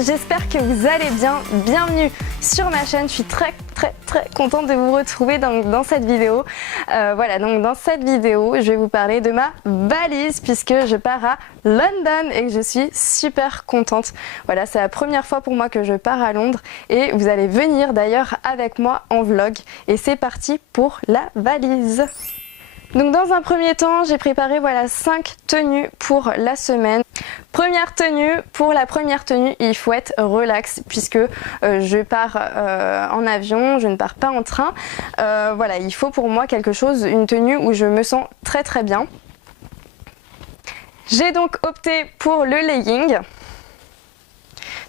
j'espère que vous allez bien. Bienvenue sur ma chaîne, je suis très contente de vous retrouver dans cette vidéo. Voilà, donc dans cette vidéo, je vais vous parler de ma valise puisque je pars à London et que je suis super contente. Voilà, c'est la première fois pour moi que je pars à Londres et vous allez venir d'ailleurs avec moi en vlog. Et c'est parti pour la valise. Donc dans un premier temps, j'ai préparé voilà 5 tenues pour la semaine. Première tenue, pour la première tenue, il faut être relax puisque je pars en avion, je ne pars pas en train. Voilà, il faut pour moi quelque chose, une tenue où je me sens très bien. J'ai donc opté pour le legging.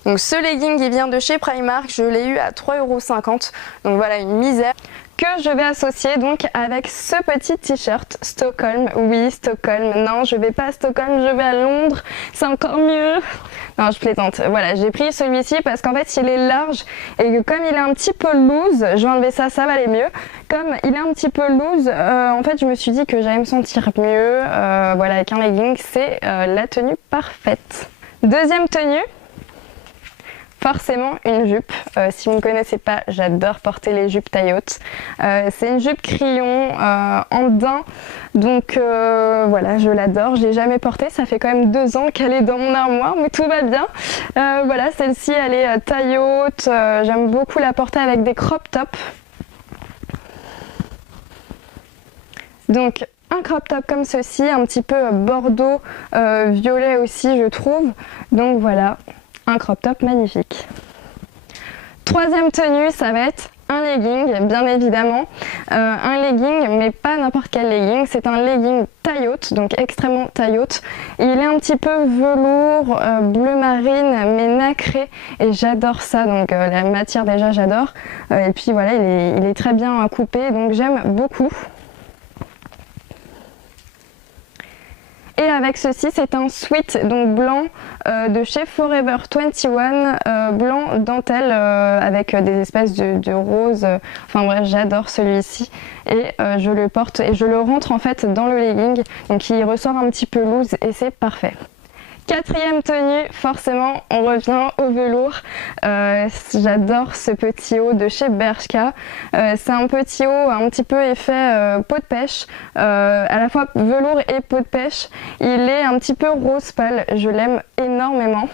Donc ce legging il vient de chez Primark, je l'ai eu à 3,50 €, donc voilà une misère. Que je vais associer donc avec ce petit t-shirt Stockholm. Oui, Stockholm. Non, je vais pas à Stockholm, je vais à Londres. C'est encore mieux. Non, je plaisante. Voilà, j'ai pris celui-ci parce qu'en fait, il est large et que comme il est un petit peu loose, je vais enlever ça, ça va aller mieux. Comme il est un petit peu loose, en fait, je me suis dit que j'allais me sentir mieux. Voilà, avec un legging, c'est la tenue parfaite. Deuxième tenue. Forcément une jupe, si vous ne connaissez pas, j'adore porter les jupes taille haute. C'est une jupe crayon en daim, donc voilà, je l'adore, je l'ai jamais portée, ça fait quand même 2 ans qu'elle est dans mon armoire, mais tout va bien. Voilà, celle-ci elle est taille haute, j'aime beaucoup la porter avec des crop tops. Donc un crop top comme ceci, un petit peu bordeaux, violet aussi je trouve, donc voilà. Un crop top magnifique. Troisième tenue, ça va être un legging, bien évidemment. Un legging, mais pas n'importe quel legging. C'est un legging taille haute, donc extrêmement taille haute. Il est un petit peu velours, bleu marine, mais nacré. Et j'adore ça, donc la matière déjà j'adore. Et puis voilà, il est très bien coupé, donc j'aime beaucoup. Et avec ceci, c'est un sweat donc blanc de chez Forever 21, blanc dentelle avec des espèces de rose. Enfin bref, j'adore celui-ci et je le porte et je le rentre en fait dans le legging. Donc il ressort un petit peu loose et c'est parfait. Quatrième tenue, forcément on revient au velours. J'adore ce petit haut de chez Bershka. C'est un petit haut un petit peu effet peau de pêche, à la fois velours et peau de pêche. Il est un petit peu rose pâle, je l'aime énormément.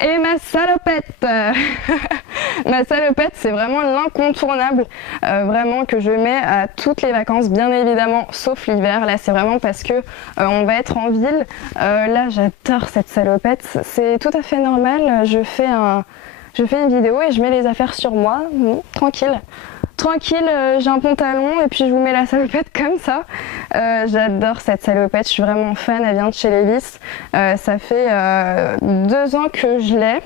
Et ma salopette ma salopette, c'est vraiment l'incontournable, vraiment que je mets à toutes les vacances, bien évidemment, sauf l'hiver. Là, c'est vraiment parce que on va être en ville. Là, j'adore cette salopette. C'est tout à fait normal. Je fais une vidéo et je mets les affaires sur moi, tranquille. Tranquille, j'ai un pantalon et puis je vous mets la salopette comme ça. J'adore cette salopette, je suis vraiment fan, elle vient de chez Levi's. Ça fait 2 ans que je l'ai.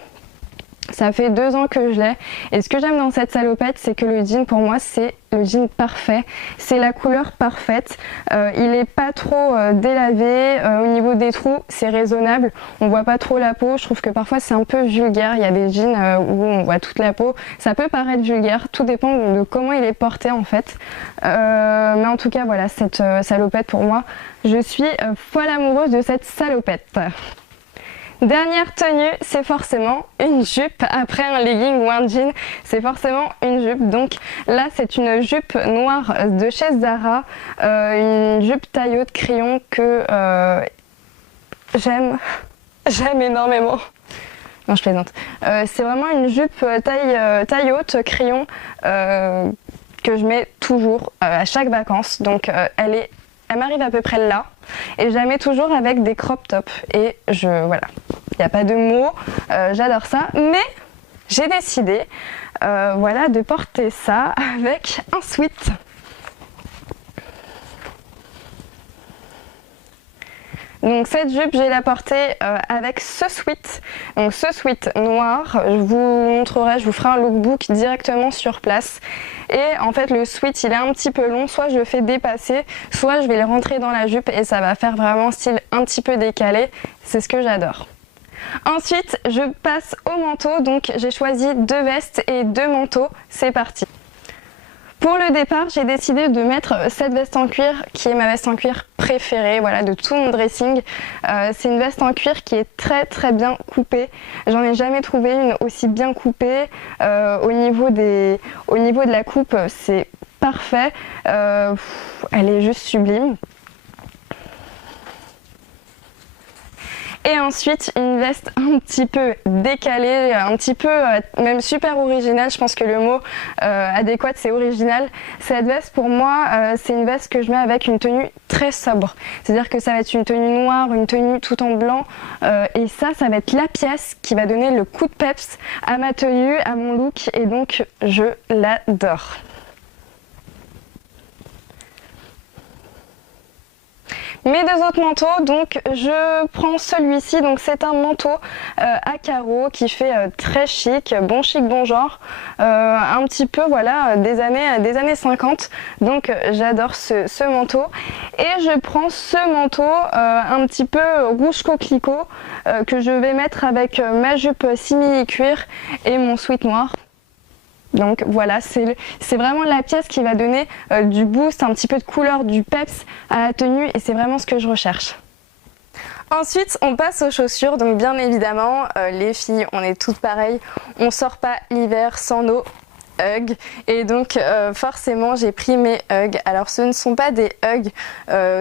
Et ce que j'aime dans cette salopette, c'est que le jean pour moi c'est le jean parfait, c'est la couleur parfaite, il n'est pas trop délavé, au niveau des trous c'est raisonnable, on voit pas trop la peau, je trouve que parfois c'est un peu vulgaire, il y a des jeans où on voit toute la peau, ça peut paraître vulgaire, tout dépend de comment il est porté en fait, mais en tout cas voilà cette salopette pour moi, je suis folle amoureuse de cette salopette. Dernière tenue, c'est forcément une jupe. Après un legging ou un jean, c'est forcément une jupe. Donc là, c'est une jupe noire de chez Zara, une jupe taille haute crayon que j'aime énormément. Non, je plaisante. C'est vraiment une jupe taille haute crayon que je mets toujours à chaque vacances. Donc elle m'arrive à peu près là et je la mets toujours avec des crop tops et voilà, il n'y a pas de mots, j'adore ça, mais j'ai décidé voilà, de porter ça avec un sweat. Donc cette jupe, je vais la porter avec ce sweat. Donc ce sweat noir, je vous montrerai, je vous ferai un lookbook directement sur place. Et en fait le sweat il est un petit peu long, soit je le fais dépasser, soit je vais le rentrer dans la jupe et ça va faire vraiment style un petit peu décalé. C'est ce que j'adore. Ensuite je passe au manteau, donc j'ai choisi 2 vestes et 2 manteaux, c'est parti. Pour le départ, j'ai décidé de mettre cette veste en cuir qui est ma veste en cuir préférée, voilà, de tout mon dressing. C'est une veste en cuir qui est très bien coupée. J'en ai jamais trouvé une aussi bien coupée. Au niveau de la coupe, c'est parfait. Elle est juste sublime. Et ensuite une veste un petit peu décalée, un petit peu même super originale. Je pense que le mot adéquat c'est original. Cette veste pour moi c'est une veste que je mets avec une tenue très sobre. C'est-à-dire que ça va être une tenue noire, une tenue tout en blanc et ça va être la pièce qui va donner le coup de peps à ma tenue, à mon look et donc je l'adore. Mes deux autres manteaux, donc je prends celui-ci, donc c'est un manteau à carreaux qui fait très chic, bon chic, bon genre, un petit peu voilà des années 50, donc j'adore ce manteau. Et je prends ce manteau un petit peu rouge coquelicot que je vais mettre avec ma jupe simili cuir et mon sweat noir. Donc voilà, c'est vraiment la pièce qui va donner du boost, un petit peu de couleur, du peps à la tenue et c'est vraiment ce que je recherche. Ensuite, on passe aux chaussures. Donc bien évidemment, les filles, on est toutes pareilles. On sort pas l'hiver sans nos Ugg et donc forcément j'ai pris mes Ugg. Alors ce ne sont pas des Ugg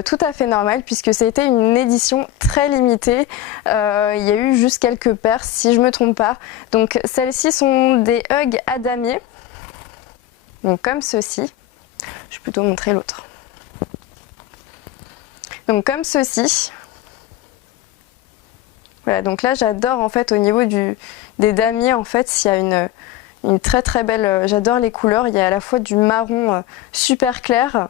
tout à fait normales puisque c'était une édition très limitée. Il y a eu juste quelques paires si je me trompe pas. Donc celles-ci sont des Ugg à damier. Donc comme ceci. Je vais plutôt montrer l'autre. Donc comme ceci. Voilà, donc là j'adore en fait au niveau des damiers en fait s'il y a une très belle, j'adore les couleurs, il y a à la fois du marron super clair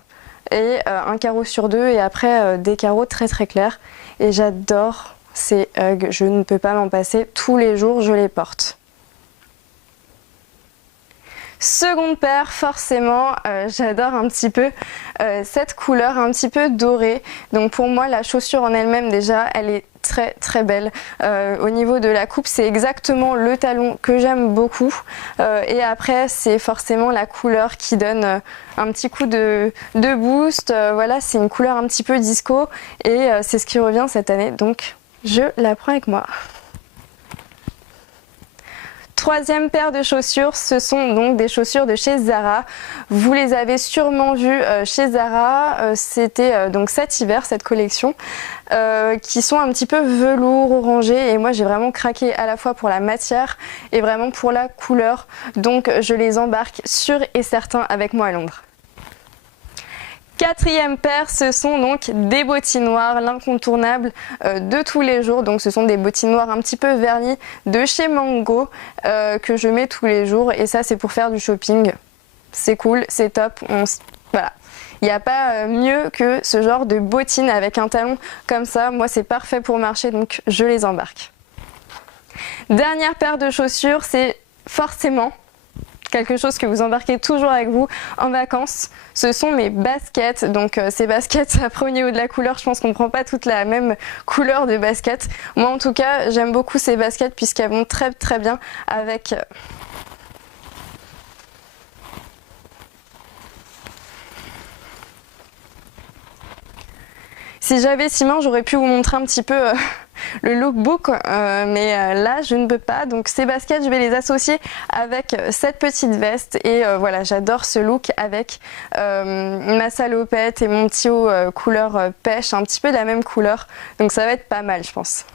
et un carreau sur deux et après des carreaux très clairs et j'adore ces Ugg, je ne peux pas m'en passer, tous les jours je les porte. Seconde paire, forcément, j'adore un petit peu cette couleur un petit peu dorée. Donc pour moi, la chaussure en elle-même déjà, elle est très belle. Au niveau de la coupe, c'est exactement le talon que j'aime beaucoup. Et après, c'est forcément la couleur qui donne un petit coup de boost. Voilà, c'est une couleur un petit peu disco et c'est ce qui revient cette année. Donc je la prends avec moi. Troisième paire de chaussures, ce sont donc des chaussures de chez Zara. Vous les avez sûrement vues chez Zara, c'était donc cet hiver, cette collection, qui sont un petit peu velours orangé et moi j'ai vraiment craqué à la fois pour la matière et vraiment pour la couleur. Donc je les embarque sûr et certain avec moi à Londres. Quatrième paire, ce sont donc des bottines noires, l'incontournable de tous les jours. Donc ce sont des bottines noires un petit peu vernies de chez Mango que je mets tous les jours et ça c'est pour faire du shopping. C'est cool, c'est top, voilà. Il n'y a pas mieux que ce genre de bottines avec un talon comme ça. Moi c'est parfait pour marcher donc je les embarque. Dernière paire de chaussures, c'est forcément quelque chose que vous embarquez toujours avec vous en vacances, ce sont mes baskets. Donc ces baskets, après au niveau de la couleur, je pense qu'on ne prend pas toute la même couleur de basket. Moi en tout cas, j'aime beaucoup ces baskets puisqu'elles vont très bien avec si j'avais 6 mains, j'aurais pu vous montrer un petit peu le lookbook, mais là je ne peux pas. Donc ces baskets, je vais les associer avec cette petite veste et voilà, j'adore ce look avec ma salopette et mon petit haut couleur pêche, un petit peu de la même couleur. Donc ça va être pas mal je pense.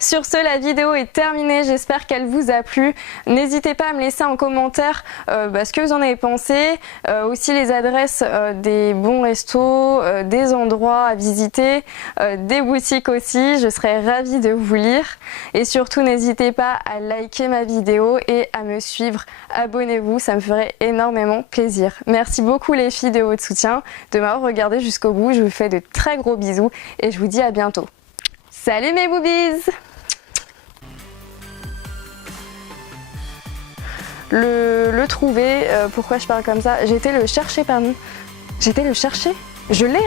Sur ce, la vidéo est terminée, j'espère qu'elle vous a plu. N'hésitez pas à me laisser en commentaire ce que vous en avez pensé, aussi les adresses des bons restos, des endroits à visiter, des boutiques aussi, je serais ravie de vous lire. Et surtout, n'hésitez pas à liker ma vidéo et à me suivre, abonnez-vous, ça me ferait énormément plaisir. Merci beaucoup les filles de votre soutien, de m'avoir regardé jusqu'au bout, je vous fais de très gros bisous et je vous dis à bientôt. Salut mes boobies! Le trouver, pourquoi je parle comme ça? J'étais le chercher, pardon. J'étais le chercher? Je l'ai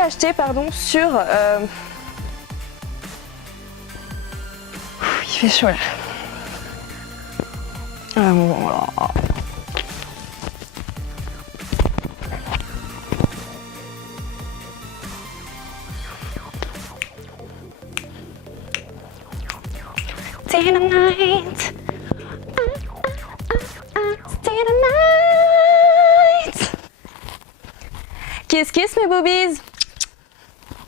acheté pardon, sur... Il fait chaud là. Ah bon, alors... stay the night. Stay the night. Kiss kiss mes boobies.